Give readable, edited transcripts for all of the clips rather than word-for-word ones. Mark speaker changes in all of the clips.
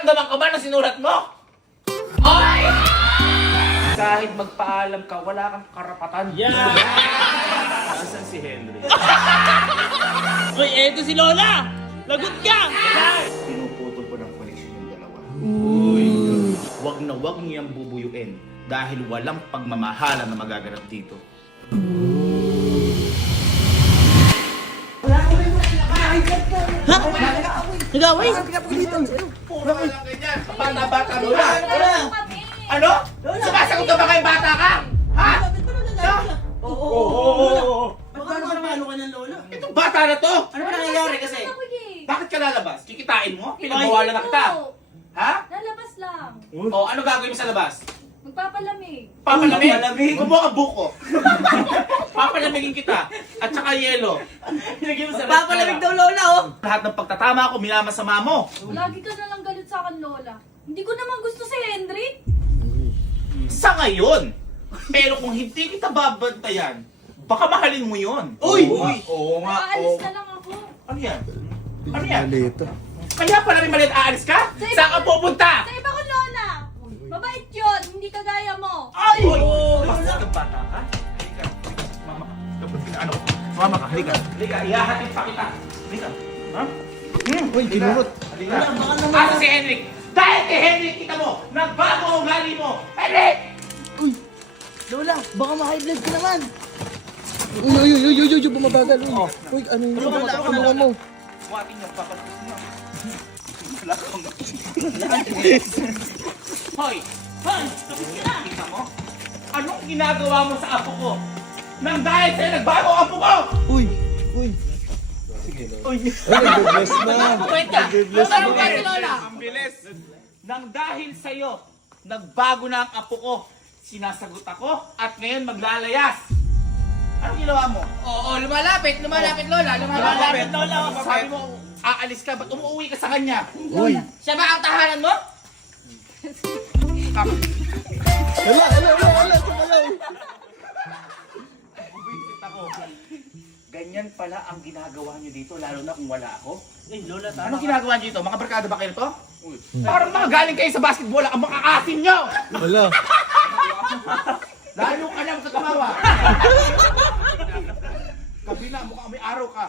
Speaker 1: nararamdaman ka ba na sinulat mo? Ay! Kahit magpaalam ka, wala kang karapatan.
Speaker 2: Yeah!
Speaker 1: Nasaan si Henry?
Speaker 2: Uy, eto si Lola! Lagot ka!
Speaker 1: Pinuputol ko ng koneksyon yung dalawa. Uy! Wag na wag niyang bubuyuin dahil walang pagmamahalan na magaganap dito.
Speaker 2: Nag-away?
Speaker 1: Puro ka lang ganyan. Bata-bata Lola. Ano? Sumasagot ka ba kay bata ka? Ha?
Speaker 2: Oo.
Speaker 3: Paano ka namalo ka ng lola?
Speaker 1: Itong bata na to!
Speaker 3: Ano ba nangyayari kasi?
Speaker 1: Bakit ka lalabas? Kikitain mo? Pinagbawalan na kita. Ha?
Speaker 4: Lalabas lang.
Speaker 1: O, ano gagawin mo sa labas?
Speaker 4: Magpapalamig.
Speaker 1: Papalamig?
Speaker 3: Papalamig?
Speaker 1: Kumuha ka buko. Papalamigin kita. At saka yelo.
Speaker 3: Papalamig daw lola oh!
Speaker 1: Lahat ng pagtatama ko, minamasama mo.
Speaker 4: Lagi ka na lang galit sa akin, Lola. Hindi ko naman gusto si Henry.
Speaker 1: Sa ngayon. Pero kung hindi kita babantayan, baka mahalin mo yun.
Speaker 3: Uy!
Speaker 1: Oo nga.
Speaker 4: Aalis na lang ako.
Speaker 1: Ano yan? Ano yan?
Speaker 5: Malito.
Speaker 1: Kaya pala may maliit aalis ka? Saan ka pupunta?
Speaker 4: Sa iba ko, Lola. Mabait yun. Hindi kagaya mo.
Speaker 1: Ay! Basta kang bata ka? Halika. Mama ka. Dapat ano? Mama ka. Halika. Halika. Ihahatid pa kita. Halika. Ha?
Speaker 5: Uy, kinurot.
Speaker 1: Halika. Asa si Henrik? Dahil kay Henrik, kita mo, nagbago ang ugali mo. Henrik!
Speaker 3: Lola, baka ma-high blood ka naman!
Speaker 5: Uy, bumabagal. Uy, ano yung tulungan mo?
Speaker 1: Buhatin niyo, papalapos niyo. Wala kang... Hoy! Hoy! Tapos ka na! Kita mo? Anong ginagawa mo sa apo ko? Nang dahil sa'yo, nagbago ang apo ko!
Speaker 5: Uy.
Speaker 1: Uy!
Speaker 5: Nag-bless na.
Speaker 1: Wait ka!
Speaker 5: Nag-bless
Speaker 1: Ano
Speaker 5: na.
Speaker 1: ka si Lola? Ang bilis! Nang dahil sa'yo, nagbago na ang apo ko. Sinasagot ako at ngayon maglalayas. Ano ginawa mo?
Speaker 3: Oo, lumalapit, Lola,
Speaker 1: Malapit, Lola. Sabi mo, aalis ka, ba't umuwi ka sa kanya?
Speaker 5: Uy.
Speaker 3: Siya ba ang tahanan mo?
Speaker 5: Wala.
Speaker 1: Bubisit ako. Ganyan pala ang ginagawa niyo dito, lalo na kung wala ako.
Speaker 2: Lola,
Speaker 1: Anong ginagawa niyo dito? Mga barkada ba kayo to? Parang mga galing kayo sa basketball, ang mga asin niyo!
Speaker 5: Wala.
Speaker 1: Lalo ka lang katumawa. Kabila, mukhang may araw ka.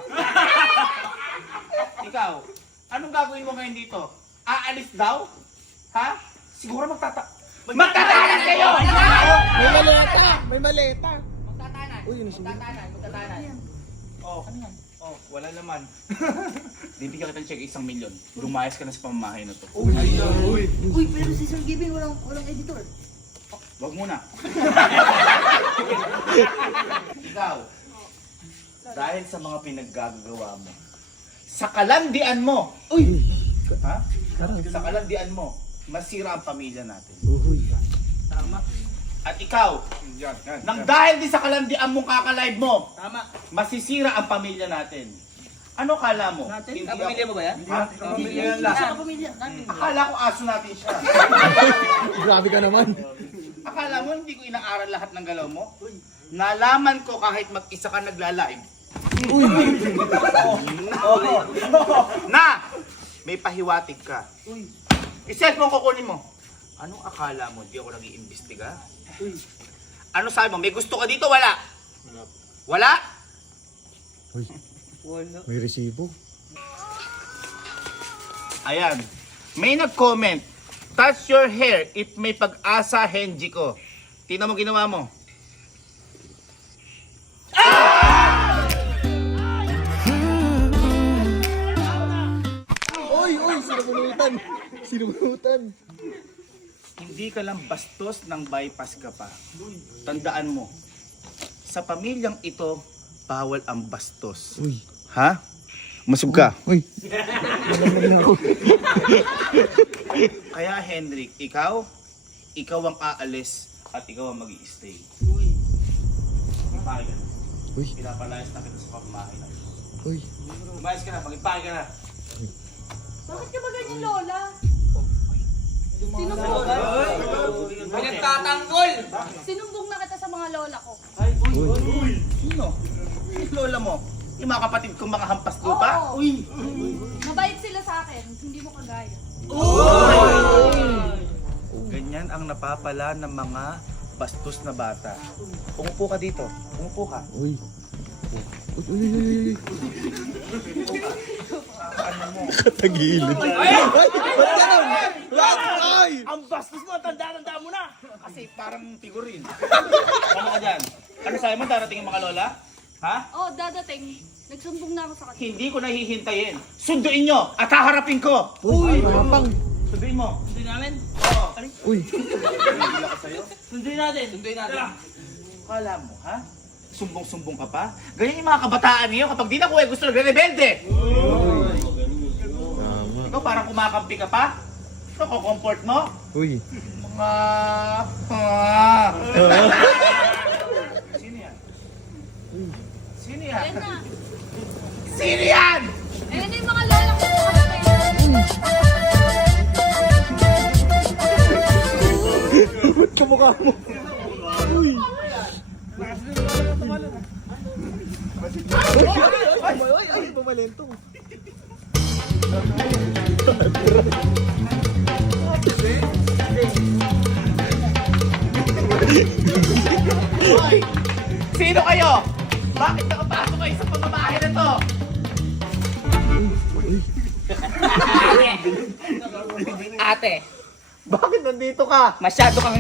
Speaker 1: Ikaw, anong gagawin mo ngayon dito? Aalis daw? Ha? Siguro magtatahanan kayo!
Speaker 5: May maleta.
Speaker 3: Magtatanan.
Speaker 5: Uy, ano sabi?
Speaker 3: Magtatanan.
Speaker 1: Oh, ano yan? Oh, wala naman. Bibigyan kita ng check 1 milyon. Lumayas ka na sa pamamahay na to.
Speaker 3: Uy, pero si Sir Giving walang editor.
Speaker 1: Wag muna. Ikaw, dahil sa mga pinaggagawa mo, sa kalandian mo, ha? Sa kalandian mo, masira ang pamilya natin.
Speaker 5: Uy.
Speaker 1: At ikaw, nang dahil din sa kalandian mong kakalive mo,
Speaker 3: Tama.
Speaker 1: masisira ang pamilya natin. Ano kala mo? Hindi
Speaker 3: Kapamilya mo ba yan?
Speaker 1: Ha?
Speaker 3: Pamilya yan lang. Kapamilya.
Speaker 1: Akala ko aso natin siya.
Speaker 5: Grabe ka naman.
Speaker 1: Akala mo hindi ko inaaral lahat ng galaw mo? Nalaman ko kahit mag-isa ka nagla-live.
Speaker 5: Uy.
Speaker 1: Na! May pahiwatig ka. I-cellphone kukunin mo. Anong akala mo? Di ako nag-iimbestiga? Ano sabi mo? May gusto ka dito? Wala? Wala?
Speaker 5: Uy. May resibo.
Speaker 1: Ayan. May nag-comment. Touch your hair if may pag-asa, Henji ko. Tingnan mo ginawa mo.
Speaker 5: Uy, sinubunutan.
Speaker 1: Hindi ka lang bastos ng bypass ka pa. Tandaan mo, sa pamilyang ito, bawal ang bastos.
Speaker 5: Uy.
Speaker 1: Ha? Masug ka.
Speaker 5: Uy.
Speaker 1: Kaya Henrik, ikaw ang aalis at ikaw ang mag-i-stay. Magpahig ka na.
Speaker 5: Uy.
Speaker 1: Pinapalayas na kita sa pamamahay na.
Speaker 5: Uy.
Speaker 1: Umayos ka na, magpahig ka na.
Speaker 4: Bakit ka ba ganyan, Lola?
Speaker 3: Pinagtatanggol!
Speaker 4: Sinumbong na kita sa mga lola ko.
Speaker 1: Sino? Si lola mo? Yung mga kapatid kong mga hampas lupa?
Speaker 4: Oo. Mabait sila sa akin. Hindi mo kagaya.
Speaker 1: Uy! ang napapala ng mga bastos na bata. Umupo ka dito. Umupo ka.
Speaker 5: Uy. Uy, uy, uy, uy. Katagilid. Ay! Ba't ganun? Ay!
Speaker 2: Ang bastos mo, tanda-tanda mo na.
Speaker 1: Kasi parang figurin. Ano ka dyan? Ano sa'yo mo, darating yung mga lola? Ha?
Speaker 4: Oh, dadating. Nagsumbong na ako sa kanya.
Speaker 1: Hindi ko nahihintayin. Sunduin nyo at haharapin ko.
Speaker 5: Uy, mapang.
Speaker 1: Sunduin mo.
Speaker 2: Sundin namin.
Speaker 1: Oo.
Speaker 5: Uy.
Speaker 2: Sundin natin. Sundin natin.
Speaker 1: Kala mo, ha? Sumbong-sumbong ka pa? Ganyan yung mga kabataan niyo kapag di na ko gusto nagre-rebelde.
Speaker 5: Tama.
Speaker 1: Ikaw parang kumakampi ka pa? Ito, comfort mo?
Speaker 5: Uy.
Speaker 1: Mga... Sino yan? Sino yan?
Speaker 4: Ayan na.
Speaker 1: Sino yan?
Speaker 4: Ayan na yung mga lola ko sa kanila.
Speaker 5: Kamukha mo. Uy. Ay, bumalento.
Speaker 1: Hoy! Sino kayo? Bakit nakapasok kayo sa pamamahay na to?
Speaker 2: Ate,
Speaker 1: Bakit nandito ka?
Speaker 2: masyado kang...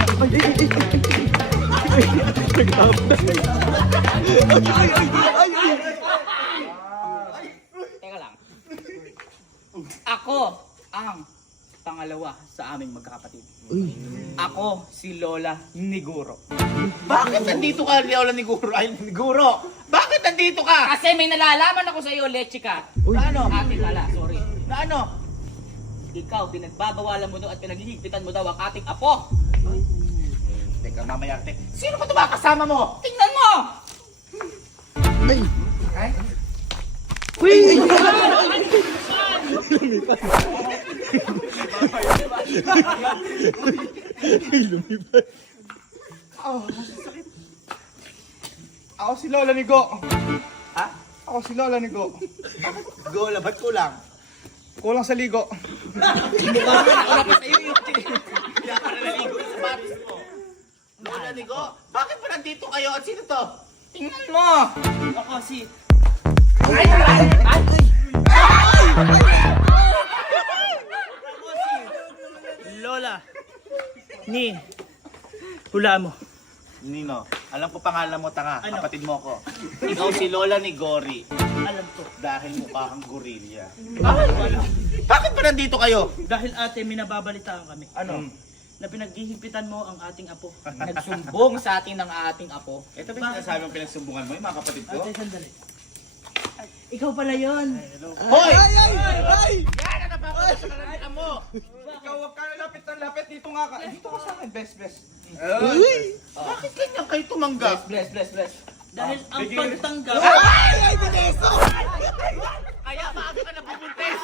Speaker 2: Teka lang. Ako ang pangalawa sa aming magkakapatid.
Speaker 5: Uy.
Speaker 2: Ako si Lola Niguro.
Speaker 1: Bakit nandito ka, Lola ni Guro? Ay, ni Guro! Bakit nandito ka?
Speaker 2: Kasi may nalalaman ako sa iyo, Lechika.
Speaker 5: Uy.
Speaker 1: Na ano?
Speaker 2: Ate pala, sorry.
Speaker 1: Na ano?
Speaker 2: Ikaw, pinagbabawalan mo daw at pinaghihigpitan mo daw ang ating apo.
Speaker 1: Teka, mamaya, sino ka tumakasama mo?
Speaker 2: Tingnan mo!
Speaker 5: Ay.
Speaker 1: Ay?
Speaker 5: Uy. Lumipat.
Speaker 6: Ako si Lola ni Go.
Speaker 1: Ha?
Speaker 6: Ako si Lola ni Go.
Speaker 1: Gola, ba't kulang?
Speaker 6: Kulang sa ligo.
Speaker 2: Wala pa sa'yo yung
Speaker 1: Kaya ka naliligo sa sapatos mo. Lola ni Go, bakit pa nandito kayo at sino to?
Speaker 2: Tingnan mo! Ako si... Ako si... Lola. Ni... Hula mo.
Speaker 1: Nino, alam ko pangalan mo, tanga.
Speaker 2: Ano?
Speaker 1: Kapatid mo ko. Ikaw si Lola ni Gori.
Speaker 2: Alam ko.
Speaker 1: Dahil mukha kang gorilla. Bakit pa nandito kayo?
Speaker 2: Dahil ate, minababalitaan kami.
Speaker 1: Ano?
Speaker 2: Na pinaghihigpitan mo ang ating apo. Nagsumbong sa atin ng ating apo.
Speaker 1: Ito ba yung sinasabi mong pinagsumbungan mo, yung mga kapatid ko?
Speaker 2: Ate, sandali. Ikaw pala yon.
Speaker 1: Hoy!
Speaker 5: Ay!
Speaker 1: Yan ang napapala sa kalalitan mo!
Speaker 6: Ikaw huwag ka lapit na lapit. Dito nga ka. Dito ka sa akin. Best.
Speaker 5: Uy!
Speaker 1: Bakit ganyan kayo tumanggap?
Speaker 2: Bless. Dahil ang pagtanggap...
Speaker 5: Ay, Vanessa!
Speaker 1: Kaya maaga ka nabubuntes!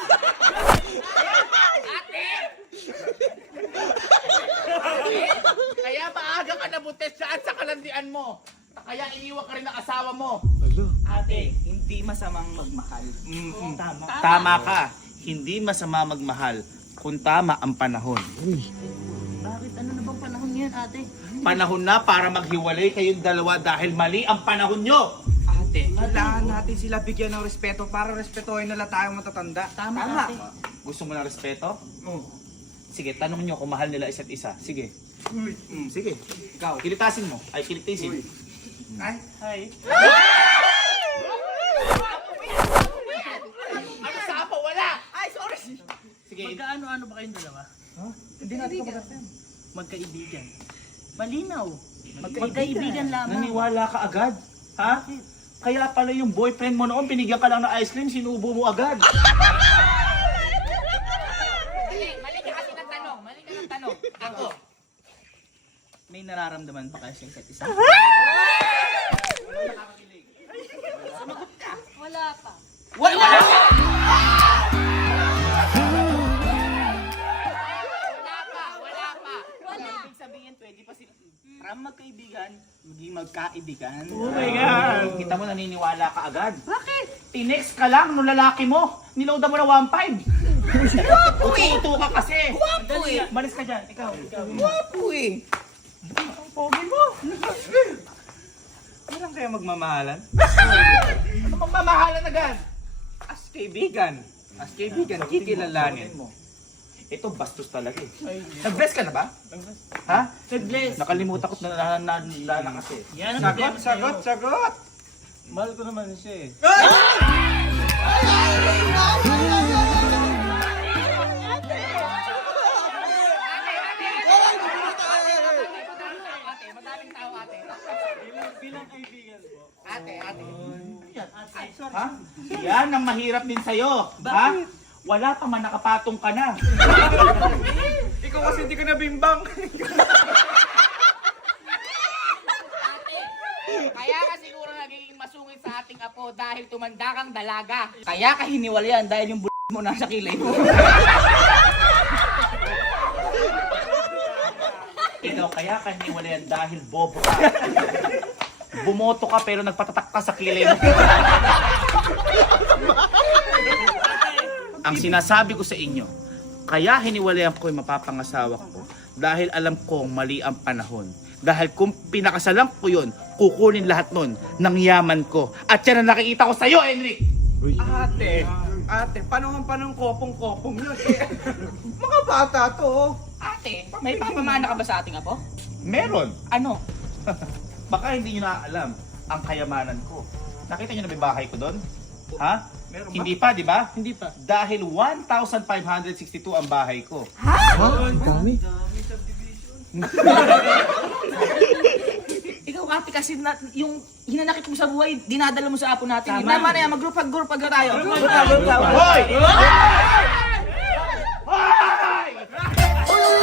Speaker 1: Kaya maaga ka nabuntes saan sa kalandian mo? Kaya iniwan ka rin ng asawa mo.
Speaker 2: Ate, hindi masamang magmahal. Tama.
Speaker 1: Tama ka. Hindi masama magmahal kung tama ang panahon.
Speaker 5: Uy.
Speaker 2: Bakit? Ano na bang panahon ngayon, ate?
Speaker 1: Panahon na para maghiwalay kayong dalawa dahil mali ang panahon nyo.
Speaker 2: Ate.
Speaker 6: Kailangan natin sila bigyan ng respeto para respetuhin nila tayong matatanda.
Speaker 2: Tama. Ate.
Speaker 1: Gusto mo ng respeto?
Speaker 6: Oo.
Speaker 1: Sige, tanong nyo kung mahal nila isa't isa. Sige. Sige. Ikaw, kilitasin mo. Ay, kilitisin.
Speaker 6: Ay.
Speaker 2: Hi.
Speaker 1: Ano sa apo? Wala!
Speaker 2: Ay, sorry.
Speaker 1: Sige,
Speaker 2: Magkaano-ano ba kayong dalawa?
Speaker 6: Hindi natin kapatid.
Speaker 2: Magkaibigan. Malinaw. Magkaibigan lamang.
Speaker 1: naniwala ka agad? Ha? Kaya pala yung boyfriend mo noon, binigyan ka lang ng ice cream, sinubo mo agad.
Speaker 2: Mali ka kasi ng tanong. Ako. May nararamdaman ba kayo sa isa't isa?
Speaker 4: Wala pa.
Speaker 2: Wala!
Speaker 4: Wala.
Speaker 2: Ibig sabihin, pwede pa sila from magkaibigan, maging magkaibigan.
Speaker 1: Oh my God! Kita mo, naniniwala ka agad.
Speaker 4: Bakit?
Speaker 1: Tinext ka lang nung lalaki mo. Niloadan mo na 1.5. Uto ka kasi.
Speaker 2: Guwapo eh. Malis ka dyan, ikaw.
Speaker 6: Wapo eh. Ang pogi mo. Kailan kaya magmamahalan?
Speaker 1: Ano magmamahalan agad?
Speaker 6: As kaibigan. As kaibigan, kikilalanin.
Speaker 1: Ito bastos talaga eh. Nag-bless ka na ba? Ha?
Speaker 2: Nag-bless.
Speaker 1: Nakalimutan ko na kasi.
Speaker 2: Yan
Speaker 6: Sagot!
Speaker 2: Mahal ko naman siya eh.
Speaker 1: Madaming tao ate. Bilang kaibigan po. Ate. Ha? Yan ang mahirap din sa'yo. Ha? Wala pa man nakapatong ka na.
Speaker 6: Ikaw kasi hindi ka nabimbang.
Speaker 2: Kaya ka siguro naging masungit sa ating apo dahil tumanda kang dalaga. Kaya ka hiniwalayan dahil yung mo nasa kilay mo.
Speaker 1: Ikaw kaya ka niwalayan dahil bobo ka. Bumoto ka pero nagpatatak ka sa kilay mo. Ang sinasabi ko sa inyo, kaya hiniwalayan ko yung mapapangasawa ko dahil alam kong mali ang panahon. Dahil kung pinakasalan ko yun, kukunin lahat nun ng yaman ko. At yan ang nakikita ko sa'yo, Enric!
Speaker 6: Ate, panong kopong-kopong yun. Mga bata to. Oh.
Speaker 2: Ate, may papamana ka ba sa ating apo?
Speaker 1: Meron!
Speaker 2: Ano?
Speaker 1: Baka hindi nyo naaalam ang kayamanan ko. Nakita nyo na may bahay ko doon? Ha?
Speaker 6: Meron ba?
Speaker 1: Hindi pa, di ba?
Speaker 2: Hindi pa.
Speaker 1: Dahil 1,562 ang bahay ko.
Speaker 2: Ikaw ate kasi yung hinanakit mo sa buhay, dinadala mo sa apo natin.
Speaker 6: Tama.
Speaker 2: Tama na yan, mag-group na tayo.
Speaker 1: Hoy! Hoy!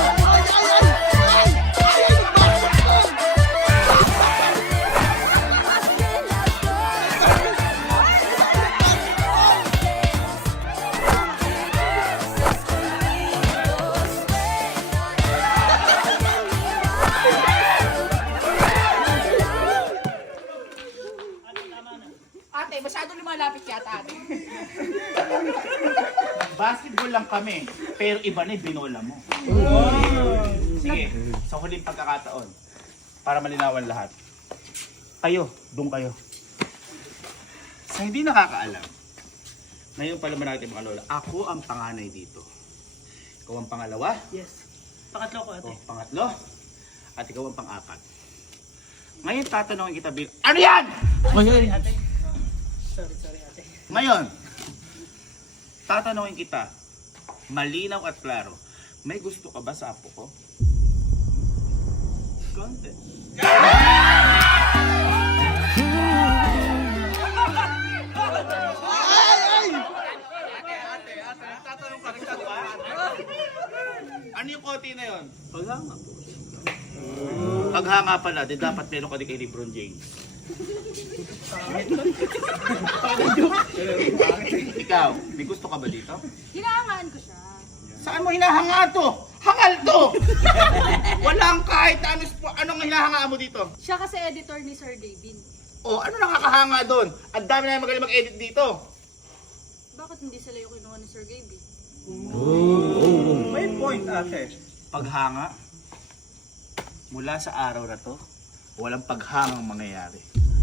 Speaker 2: Ate, masyado lumalapit yata ate.
Speaker 1: Basketball lang kami, pero iba na yung binola mo. Sige, sa huling pagkakataon, para malinawan lahat. Kayo, doon kayo. Sa hindi nakakaalam, ngayon pala natin mga lola, ako ang panganay dito. Ikaw ang pangalawa,
Speaker 2: Yes. Pangatlo ko
Speaker 1: o pangatlo, at ikaw ang pang-apat. Ngayon tatanungin kita, Bill, ano yan?
Speaker 2: Sorry ate. Sorry ate.
Speaker 1: Ngayon, tatanungin kita, malinaw at klaro, may gusto ka ba sa apo ko? Konti. Ano yung konti na yun? Paghanga po. Paghanga pala, di dapat meron ka din kay Lebron James. Ikaw, may gusto ka ba dito?
Speaker 4: Hinahangaan ko siya.
Speaker 1: Saan mo hinahanga to? Hangal to! Walang kahit anong hinahangaan mo dito.
Speaker 4: Siya kasi editor ni Sir David.
Speaker 1: O, ano nakakahanga doon? Ang dami na magaling mag-edit dito.
Speaker 4: Bakit hindi sila yung kinuha ni Sir Gaby?
Speaker 6: May point, ate.
Speaker 1: Paghanga, mula sa araw na to, walang paghangang mangyayari.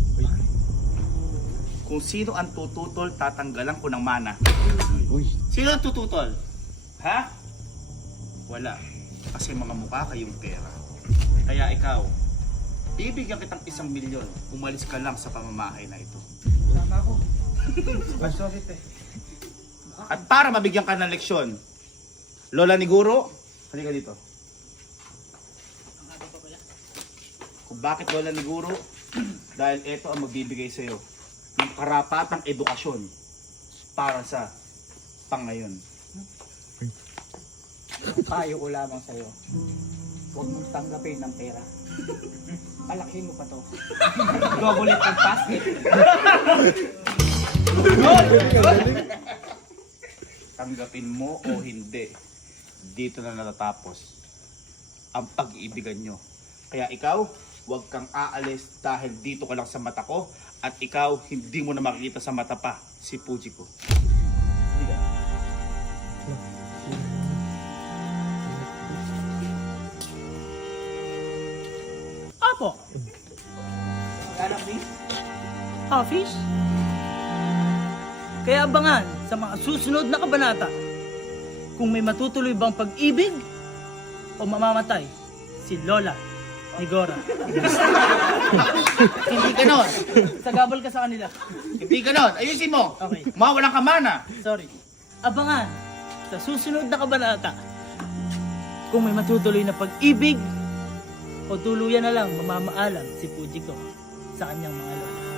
Speaker 1: Kung sino ang tututol, tatanggalan ko ng mana. Sino ang tututol? Ha? Wala. Kasi mga mukha kayong pera. Kaya ikaw, bibigyan kitang 1 milyon. Umalis ka lang sa pamamahay na ito.
Speaker 6: Tama ako. Sorry, te.
Speaker 1: At para mabigyan ka ng leksyon, Lola ni Guro, halika dito. Kung bakit Lola ni Guro? Dahil ito ang magbibigay sa'yo ng karapatang edukasyon para sa pangayon.
Speaker 2: Payo ko lamang sa'yo. Huwag mong tanggapin ng pera. Palakihin mo pa to. Double it ang basket.
Speaker 1: Tanggapin mo o hindi, dito na natatapos ang pag-iibigan nyo. Kaya ikaw, huwag kang aalis dahil dito ka lang sa mata ko at ikaw hindi mo na makikita sa mata pa si Puji ko.
Speaker 7: po.
Speaker 2: Kala please?
Speaker 7: Fish? Kaya abangan sa mga susunod na kabanata kung may matutuloy bang pag-ibig o mamamatay si Lola ni Gora.
Speaker 1: Hindi ganon.
Speaker 7: Sagabal ka sa kanila.
Speaker 1: Hindi ganon. Ayusin mo.
Speaker 7: Okay.
Speaker 1: Mawalan ka mana.
Speaker 7: Sorry. Abangan sa susunod na kabanata kung may matutuloy na pag-ibig o tuluyan na lang mamamaalam si Fujiko sa kanyang mga lola.